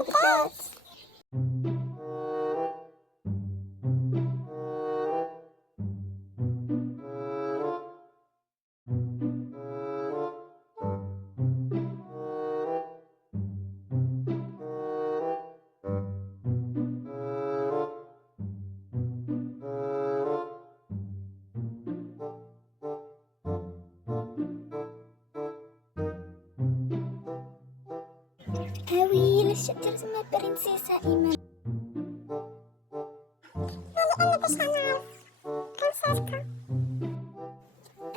السبكات. هاوي ليش ترسم برنسيسة إيمان؟ أنا باش نعرف كم صارتها.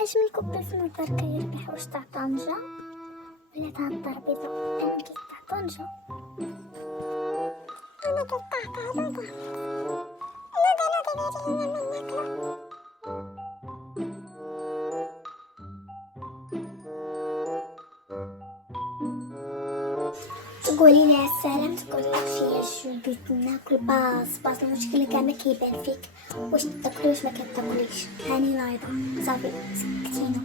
اش من كوبل في نظر كيربح واش تاع طنجة ولا تاع الترابيزة؟ أنا قلت تاع طنجة. أنا قلت تاع لوضة. لوضة بيجي لنا من ناكلو. تقولي لي السلام، تقول لك شي بغيت ناكل باص. المشكله كاع ما كيبان فيك واش تاكلي واش ما كتاكليش. هاني نايضه صافي سكتينا.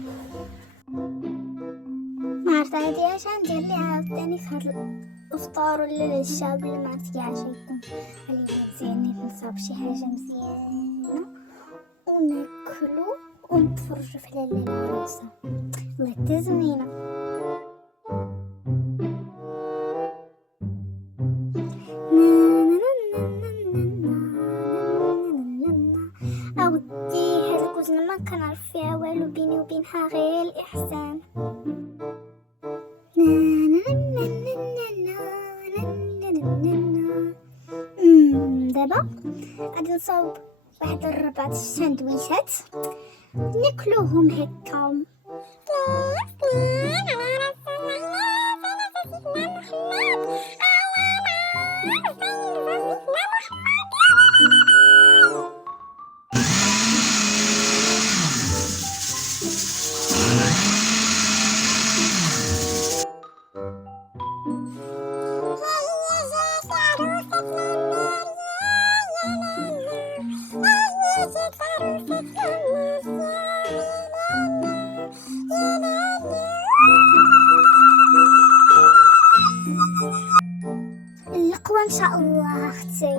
ما عرفت هادي اش ندير لي عاوتاني في هاد الافطار ولا العشاء ولا ما عرفت كاع اش يكون. علي مزيان نصاوب شي حاجه مزيانه وناكلو ونتفرجوا في لاله العروسه. الله تزوينه. أودي هاد الكوزنة ما كنعرف فيها والو، بيني وبينها غير الإحسان. دابا غادي نصاوب واحد 4 ساندويشات ناكلوهم هكا. القوى ان شاء الله اختي.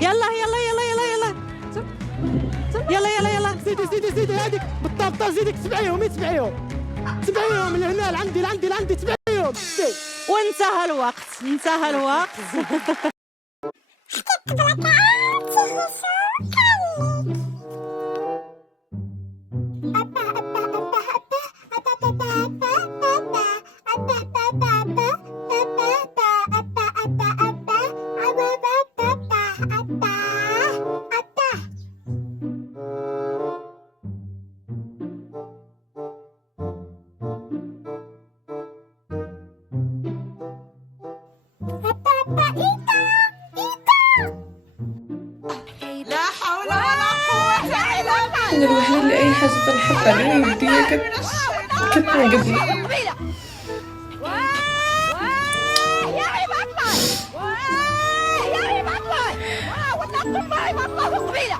يلا يلا يلا يلا يلا يلا يلا يلا زيدي هذيك بالطابطه، زيدك تبعيهم لهنا لعندي تبعيهم. وانتهى الوقت. لا حول ولا قوة إلا بالله. أنا الوحيدة اللي أي حاجة تنحبها على يديا كتنقذني. يا عباد الله وتقم مع عباد الله قبيلة.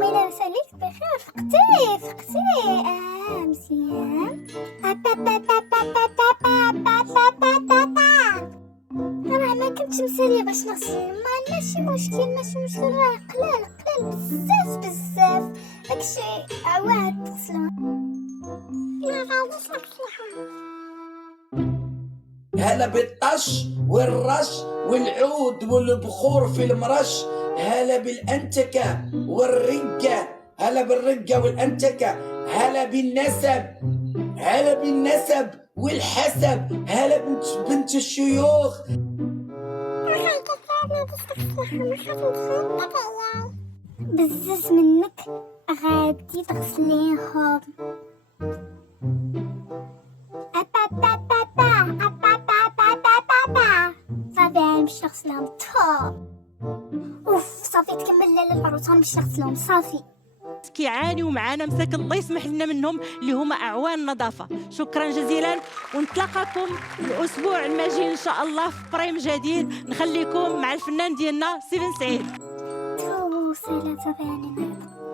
مي لاباس عليك بخير؟ فقتي مزيان. راه ما كنتش مساليه باش نغسل، ما ماشي مشكل راه قلال بزاف داكشي عواد تغسلو. ما غاديش نغسلها. هلا بالطش والرش والعود والبخور في المرش. هلا بالأنتكة والرقة، هلا بالرقة والأنتكة. هلا بالنسب والحسب. هلا بنت الشيوخ. بزز منك غادي تغسليهم. صافي غنمشي نغسلهم. اوف صافي تكمل لاله العروس غنمشي نغسلهم. صافي البنات كيعانيوا معنا مساكن، الله يسمح لنا منهم اللي هما اعوان نظافه. شكرا جزيلا، ونتلاقاكم الاسبوع الماجي ان شاء الله في بريم جديد. نخليكم مع الفنان ديالنا ستيفن سعيد. تو سلام صافي.